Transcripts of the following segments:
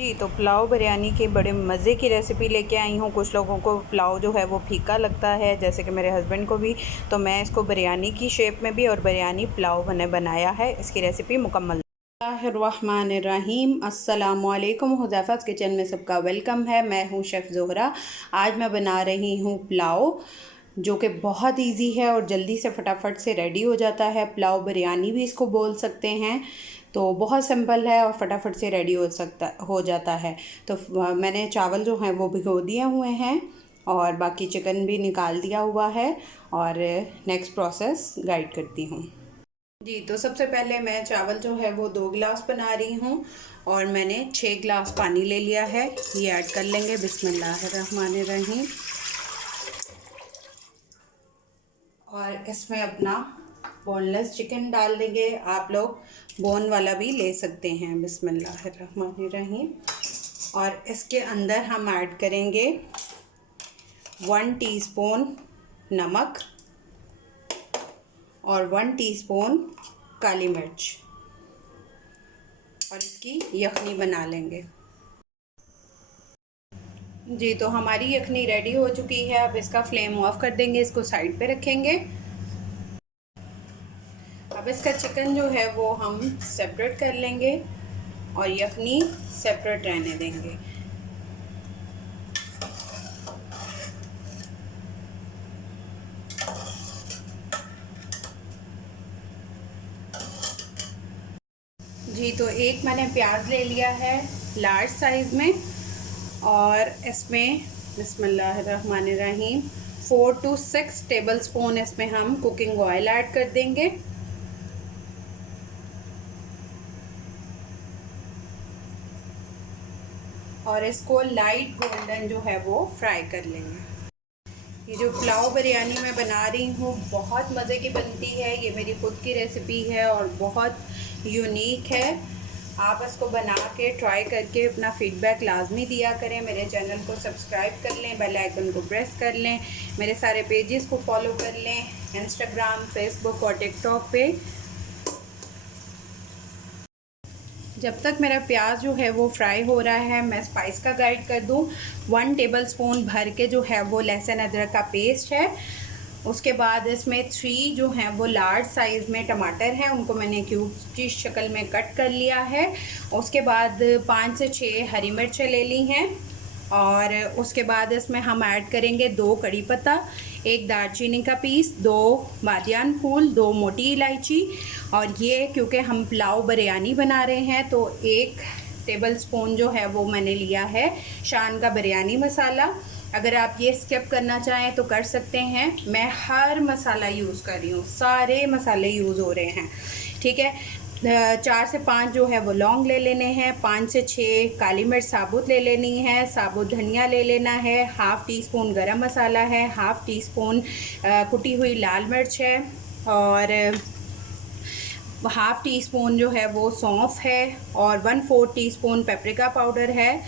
जी, तो पुलाव बिरयानी के बड़े मज़े की रेसिपी लेके आई हूँ। कुछ लोगों को पुलाव जो है वो फीका लगता है, जैसे कि मेरे हस्बैंड को भी। तो मैं इसको बिरयानी की शेप में भी और बिरयानी पुलाव मैंने बनाया है। इसकी रेसिपी मुकम्मल। बिस्मिल्लाहिर्रहमानिर्रहीम, अस्सलामुअलैकुम। हुज़ैफ़ा's किचन में सबका वेलकम है। मैं हूँ शेफ़ ज़ोहरा। आज मैं बना रही हूँ पुलाव, जो कि बहुत इजी है और जल्दी से फटाफट से रेडी हो जाता है। पुलाव बिरयानी भी इसको बोल सकते हैं। तो बहुत सिंपल है और फटाफट से रेडी हो जाता है। तो मैंने चावल जो हैं वो भिगो दिए हुए हैं और बाकी चिकन भी निकाल दिया हुआ है। और नेक्स्ट प्रोसेस गाइड करती हूँ। जी, तो सबसे पहले मैं चावल जो है वो 2 गिलास बना रही हूँ और मैंने 6 गिलास पानी ले लिया है। ये ऐड कर लेंगे। बिस्मिल्लाहिर्रहमानिर्रहीम। और इसमें अपना बोनलेस चिकन डाल देंगे। आप लोग बोन वाला भी ले सकते हैं। बिस्मिल्लाहिर्रहमानिर्रहीम। और इसके अंदर हम ऐड करेंगे 1 टीस्पून नमक और 1 टीस्पून काली मिर्च, और इसकी यखनी बना लेंगे। जी, तो हमारी यखनी रेडी हो चुकी है। अब इसका फ्लेम ऑफ कर देंगे, इसको साइड पे रखेंगे। अब इसका चिकन जो है वो हम सेपरेट कर लेंगे और यखनी सेपरेट रहने देंगे। जी, तो एक मैंने प्याज ले लिया है लार्ज साइज़ में, और इसमें बिस्मिल्लाहिर्रहमानिर्रहीम 4 to 6 टेबलस्पून इसमें हम कुकिंग ऑयल ऐड कर देंगे। और इसको लाइट गोल्डन जो है वो फ्राई कर लेंगे। ये जो पुलाव बिरयानी मैं बना रही हूँ बहुत मज़े की बनती है। ये मेरी खुद की रेसिपी है और बहुत यूनिक है। आप इसको बना के ट्राई करके अपना फीडबैक लाजमी दिया करें। मेरे चैनल को सब्सक्राइब कर लें, बेल आइकन को प्रेस कर लें, मेरे सारे पेजेस को फॉलो कर लें, इंस्टाग्राम, फेसबुक और टिकटॉक पे। जब तक मेरा प्याज जो है वो फ्राई हो रहा है, मैं स्पाइस का गाइड कर दूं। 1 टेबलस्पून भर के जो है वो लहसुन अदरक का पेस्ट है। उसके बाद इसमें 3 जो हैं वो लार्ज साइज़ में टमाटर हैं, उनको मैंने क्यूब की शक्ल में कट कर लिया है। उसके बाद 5 से 6 हरी मिर्चें ले ली हैं। और उसके बाद इसमें हम ऐड करेंगे 2 कड़ी पत्ता, 1 दालचीनी का पीस, 2 बादियान फूल, 2 मोटी इलायची। और ये क्योंकि हम पुलाव बिरयानी बना रहे हैं तो 1 टेबलस्पून जो है वो मैंने लिया है शान का बिरयानी मसाला। अगर आप ये स्किप करना चाहें तो कर सकते हैं। मैं हर मसाला यूज़ कर रही हूँ, सारे मसाले यूज़ हो रहे हैं, ठीक है। 4 से 5 जो है वो लौंग ले लेने हैं, 5 से 6 काली मिर्च साबुत ले लेनी है, साबुत धनिया ले लेना है, हाफ़ टी स्पून गरम मसाला है, हाफ़ टी स्पून कुटी हुई लाल मिर्च है, और हाफ़ टी स्पून जो है वो सौंफ है, और 1/4 टीस्पून पेपरिका पाउडर है।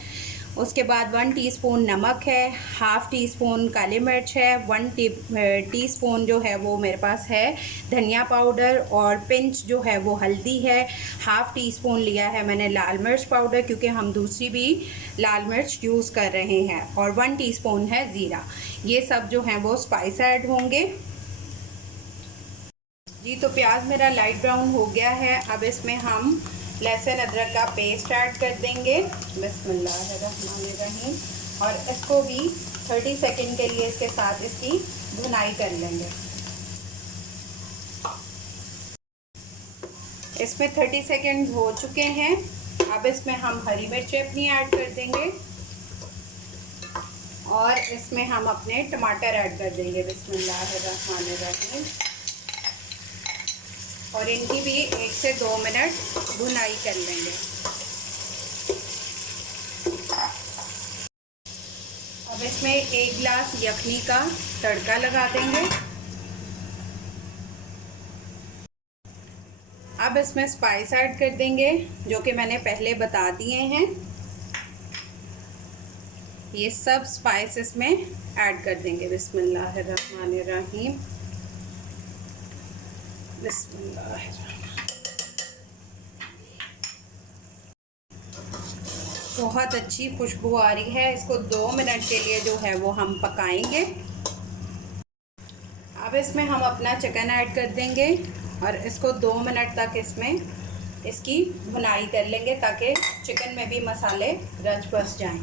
उसके बाद 1 टीस्पून नमक है, हाफ़ टी स्पून काली मिर्च है, 1 टीस्पून जो है वो मेरे पास है धनिया पाउडर, और पिंच जो है वो हल्दी है। हाफ़ टी स्पून लिया है मैंने लाल मिर्च पाउडर, क्योंकि हम दूसरी भी लाल मिर्च यूज़ कर रहे हैं, और 1 टीस्पून है ज़ीरा। ये सब जो हैं वो स्पाइस ऐड होंगे। जी, तो प्याज मेरा लाइट ब्राउन हो गया है। अब इसमें हम लहसुन अदरक का पेस्ट ऐड कर देंगे। बिस्मिल्लाहिर्रहमानिर्रहीम। और इसको भी 30 सेकंड के लिए इसके साथ इसकी भुनाई कर लेंगे। इसमें 30 सेकंड हो चुके हैं। अब इसमें हम हरी मिर्चें अपनी ऐड कर देंगे और इसमें हम अपने टमाटर ऐड कर देंगे। बिस्मिल्लाहिर्रहमानिर्रहीम। और इनकी भी 1 से 2 मिनट भुनाई कर लेंगे। अब इसमें 1 गिलास यखनी का तड़का लगा देंगे। अब इसमें स्पाइस ऐड कर देंगे जो कि मैंने पहले बता दिए हैं। ये सब स्पाइस इसमें ऐड कर देंगे। बिस्मिल्लाहिर्रहमानिर्रहीम। बिस्मिल्लाहिर्रहमानिर्रहीम। बहुत अच्छी खुशबू आ रही है। इसको 2 मिनट के लिए जो है वो हम पकाएंगे। अब इसमें हम अपना चिकन ऐड कर देंगे और इसको 2 मिनट तक इसमें इसकी भुनाई कर लेंगे ताकि चिकन में भी मसाले रच बस जाएं।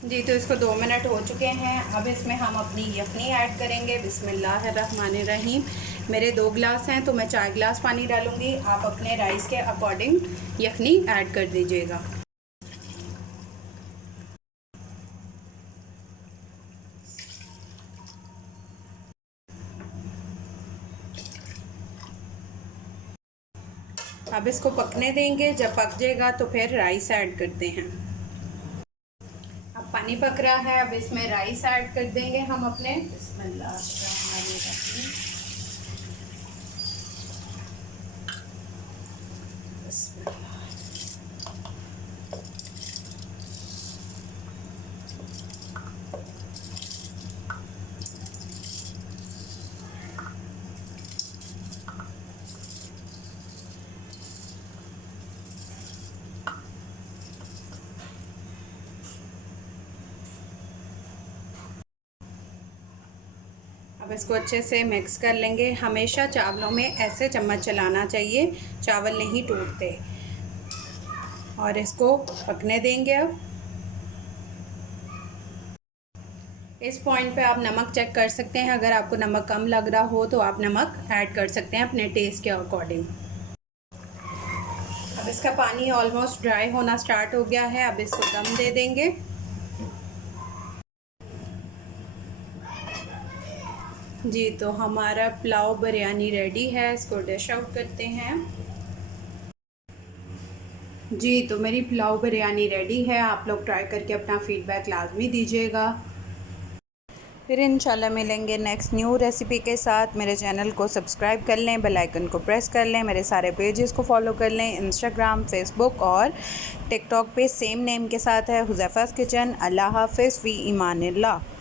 जी, तो इसको 2 मिनट हो चुके हैं। अब इसमें हम अपनी यखनी ऐड करेंगे। बिस्मिल्लाहिर्रहमानिर्रहीम। मेरे 2 गिलास हैं तो मैं 4 गिलास पानी डालूँगी। आप अपने राइस के अकॉर्डिंग यखनी ऐड कर दीजिएगा। अब इसको पकने देंगे। जब पक जाएगा तो फिर राइस ऐड करते हैं। अब पानी पक रहा है, अब इसमें राइस ऐड कर देंगे हम अपने। बिस्मिल्लाहिर्रहमानिर्रहीम। अब इसको अच्छे से मिक्स कर लेंगे। हमेशा चावलों में ऐसे चम्मच चलाना चाहिए, चावल नहीं टूटते। और इसको पकने देंगे। अब इस पॉइंट पे आप नमक चेक कर सकते हैं। अगर आपको नमक कम लग रहा हो तो आप नमक ऐड कर सकते हैं अपने टेस्ट के अकॉर्डिंग। अब इसका पानी ऑलमोस्ट ड्राई होना स्टार्ट हो गया है। अब इसको दम दे देंगे। जी, तो हमारा पुलाव बिरयानी रेडी है। इसको डिश आउट करते हैं। जी, तो मेरी पुलाव बिरयानी रेडी है। आप लोग ट्राई करके अपना फ़ीडबैक लाजमी दीजिएगा। फिर इंशाल्लाह मिलेंगे नेक्स्ट न्यू रेसिपी के साथ। मेरे चैनल को सब्सक्राइब कर लें, बेल आइकन को प्रेस कर लें, मेरे सारे पेजेस को फॉलो कर लें। इंस्टाग्राम, फेसबुक और टिकटॉक पे सेम नेम के साथ है, हुज़ैफ़ा's किचन। अल्लाह हाफ़िज़, फ़ी ईमानिल्लाह।